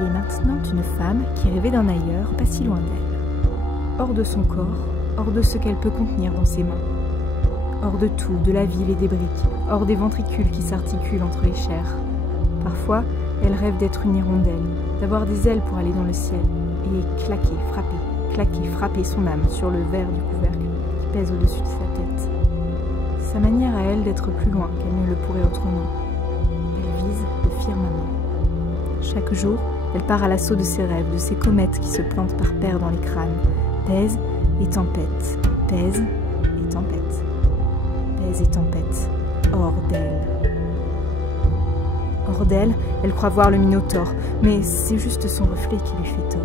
Il est maintenant une femme qui rêvait d'un ailleurs pas si loin d'elle. Hors de son corps, hors de ce qu'elle peut contenir dans ses mains. Hors de tout, de la ville et des briques, hors des ventricules qui s'articulent entre les chairs. Parfois, elle rêve d'être une hirondelle, d'avoir des ailes pour aller dans le ciel, et claquer, frapper son âme sur le verre du couvercle qui pèse au-dessus de sa tête. Sa manière à elle d'être plus loin qu'elle ne le pourrait autrement. Elle vise le firmament. Chaque jour, elle part à l'assaut de ses rêves, de ces comètes qui se pointent par paires dans les crânes, pèsent et tempêtent, pèsent et tempêtent, pèsent et tempêtent, hors d'elle. Hors d'elle, elle croit voir le Minotaure, mais c'est juste son reflet qui lui fait tort.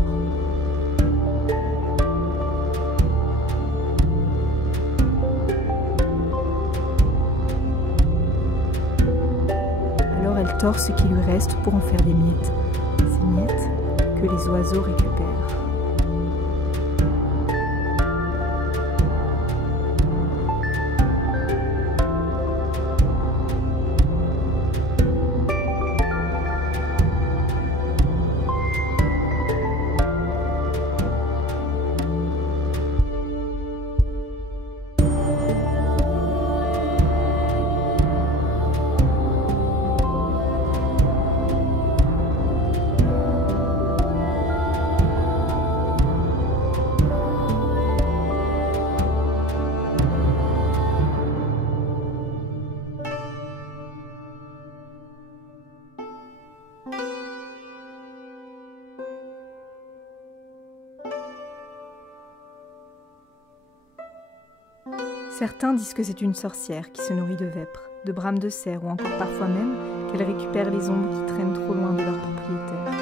Alors elle tord ce qui lui reste pour en faire des miettes. Ces miettes que les oiseaux récupèrent. Certains disent que c'est une sorcière qui se nourrit de vêpres, de brames de cerf ou encore parfois même qu'elle récupère les ombres qui traînent trop loin de leur propriétaire.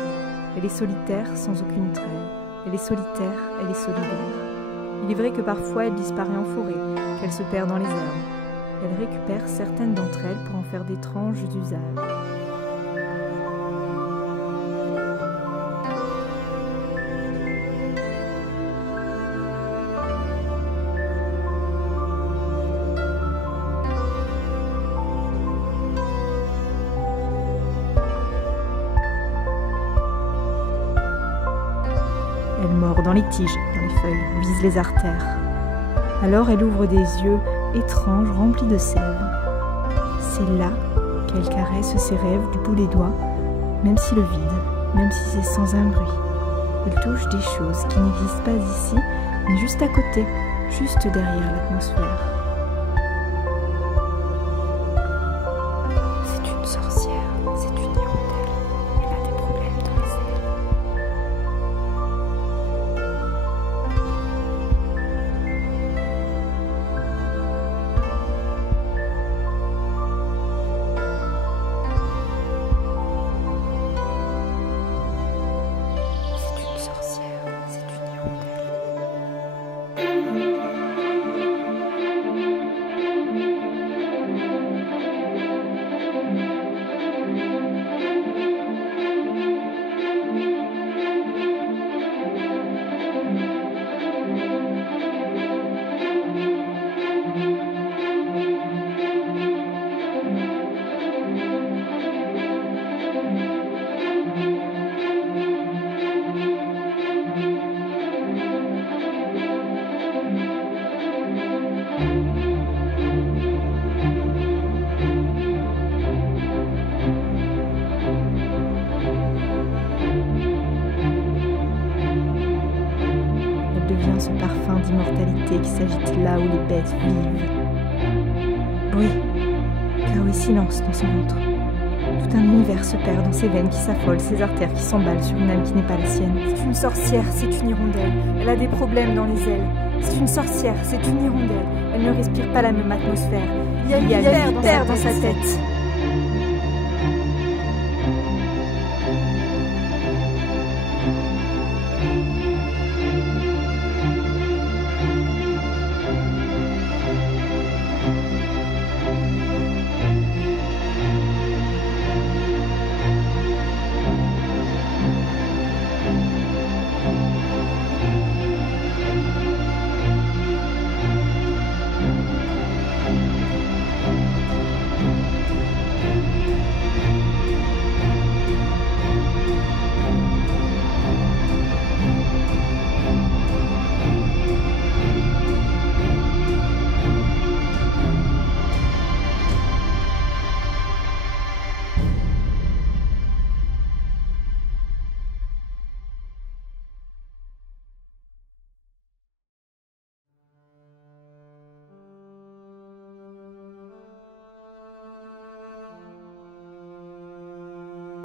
Elle est solitaire sans aucune trêve. Elle est solitaire, elle est solidaire. Il est vrai que parfois elle disparaît en forêt, qu'elle se perd dans les herbes. Elle récupère certaines d'entre elles pour en faire d'étranges usages. Elle mord dans les tiges, dans les feuilles, vise les artères. Alors elle ouvre des yeux étranges remplis de sève. C'est là qu'elle caresse ses rêves du bout des doigts, même si le vide, même si c'est sans un bruit. Elle touche des choses qui n'existent pas ici, mais juste à côté, juste derrière l'atmosphère. C'est une sorcière, c'est une hirondelle. Elle a des problèmes dans les ailes. C'est une sorcière, c'est une hirondelle. Devient ce parfum d'immortalité qui s'agite là où les bêtes vivent. Bruit, chaos et silence dans son ventre. Tout un univers se perd dans ses veines qui s'affolent, ses artères qui s'emballent sur une âme qui n'est pas la sienne. C'est une sorcière, c'est une hirondelle. Elle a des problèmes dans les ailes. C'est une sorcière, c'est une hirondelle. Elle ne respire pas la même atmosphère. Il y a l'hiver dans sa tête.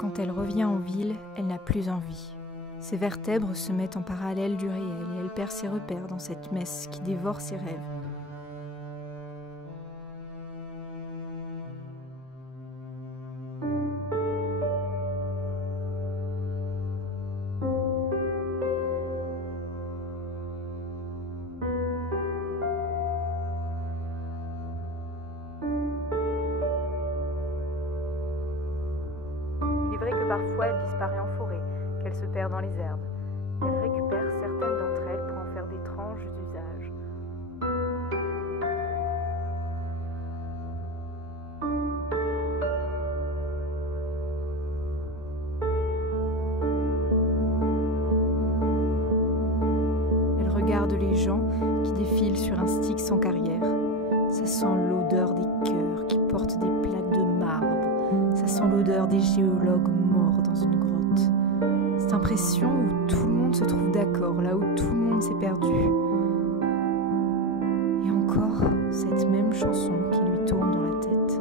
Quand elle revient en ville, elle n'a plus envie. Ses vertèbres se mettent en parallèle du réel et elle perd ses repères dans cette messe qui dévore ses rêves. Il est vrai que parfois elle disparaît en forêt, qu'elle se perd dans les herbes. Elle récupère certaines d'entre elles pour en faire d'étranges usages. Elle regarde les gens qui défilent sur un stick sans carrière. Ça sent l'odeur des cœurs qui portent des plaques de marbre. Ça sent l'odeur des géologues morts dans une grotte. Cette impression où tout le monde se trouve d'accord, là où tout le monde s'est perdu. Et encore, cette même chanson qui lui tourne dans la tête.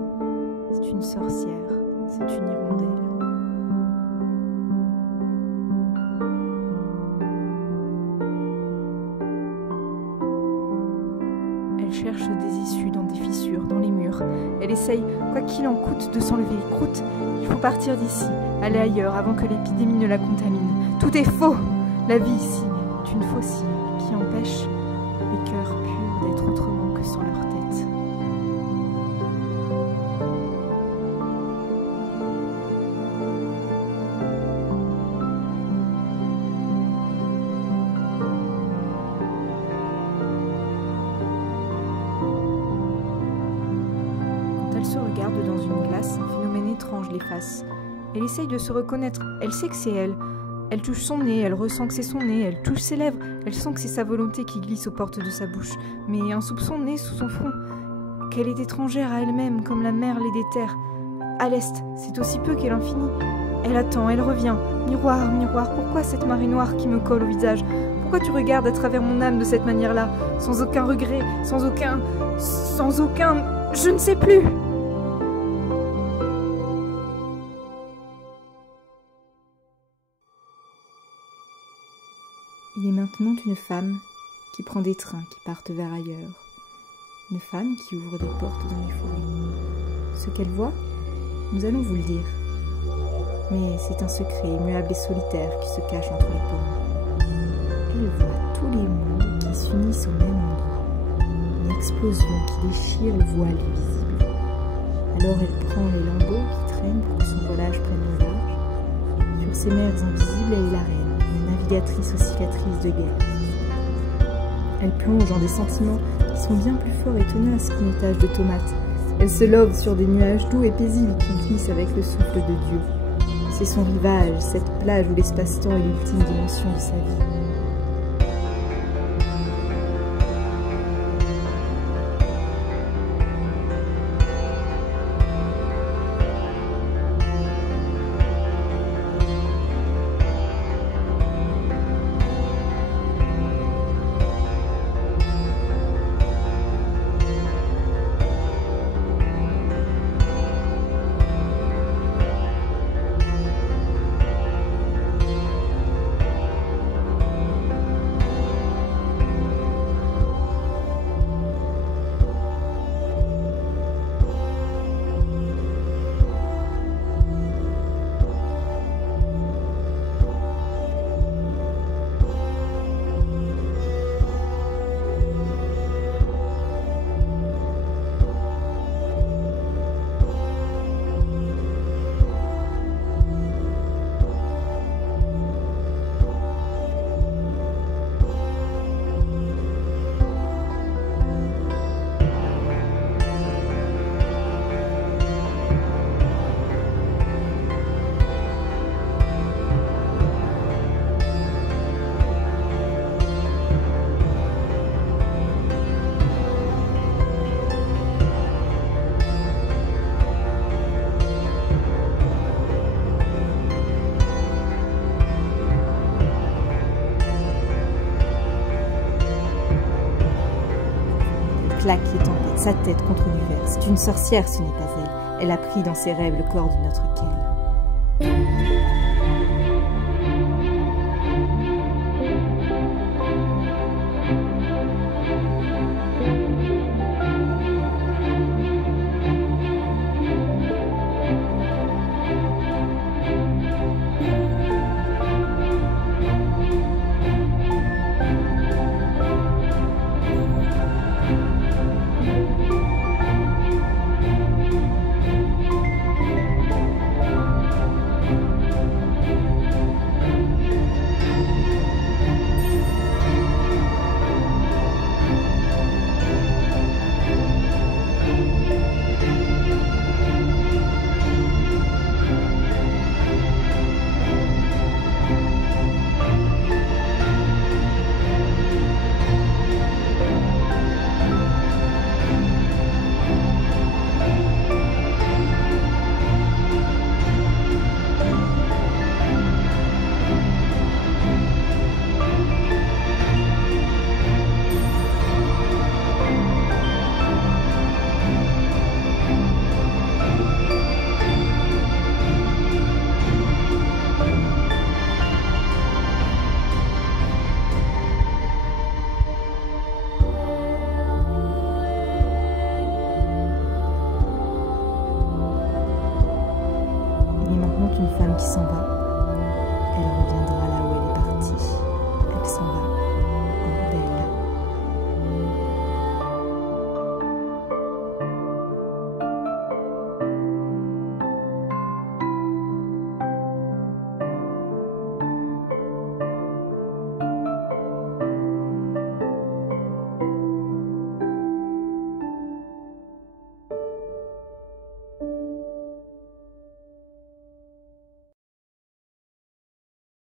C'est une sorcière, c'est une hirondelle. Elle cherche des issues dans des fissures, dans les murs. Elle essaye, quoi qu'il en coûte, de s'enlever les croûtes. Il faut partir d'ici, aller ailleurs avant que l'épidémie ne la contamine. Tout est faux! La vie ici est une faucille qui empêche les cœurs purs d'être autrement que sans leur tête. Elle se regarde dans une glace, un phénomène étrange l'efface. Elle essaye de se reconnaître, elle sait que c'est elle. Elle touche son nez, elle ressent que c'est son nez, elle touche ses lèvres, elle sent que c'est sa volonté qui glisse aux portes de sa bouche. Mais un soupçon naît sous son front, qu'elle est étrangère à elle-même, comme la mer l'est des terres. À l'est, c'est aussi peu qu'est l'infini. Elle attend, elle revient. Miroir, miroir, pourquoi cette marée noire qui me colle au visage? Pourquoi tu regardes à travers mon âme de cette manière-là, sans aucun regret, sans aucun... Je ne sais plus! Il est maintenant une femme qui prend des trains qui partent vers ailleurs. Une femme qui ouvre des portes dans les forêts. Ce qu'elle voit, nous allons vous le dire. Mais c'est un secret immuable et solitaire qui se cache entre les pommes. Elle voit tous les mondes qui s'unissent au même endroit. Une explosion qui déchire le voile invisible. Alors elle prend les lambeaux qui traînent pour que son volage prenne le large. Sur ces mers invisibles, elle est la reine. Navigatrice aux cicatrices de guerre. Elle plonge dans des sentiments qui sont bien plus forts et tenaces qu'une tache de tomate. Elle se love sur des nuages doux et paisibles qui glissent avec le souffle de Dieu. C'est son rivage, cette plage où l'espace-temps est l'ultime dimension de sa vie. Claque qui tempête sa tête contre l'univers. C'est une sorcière, ce n'est pas elle. Elle a pris dans ses rêves le corps de notre Kell. qui s'en va.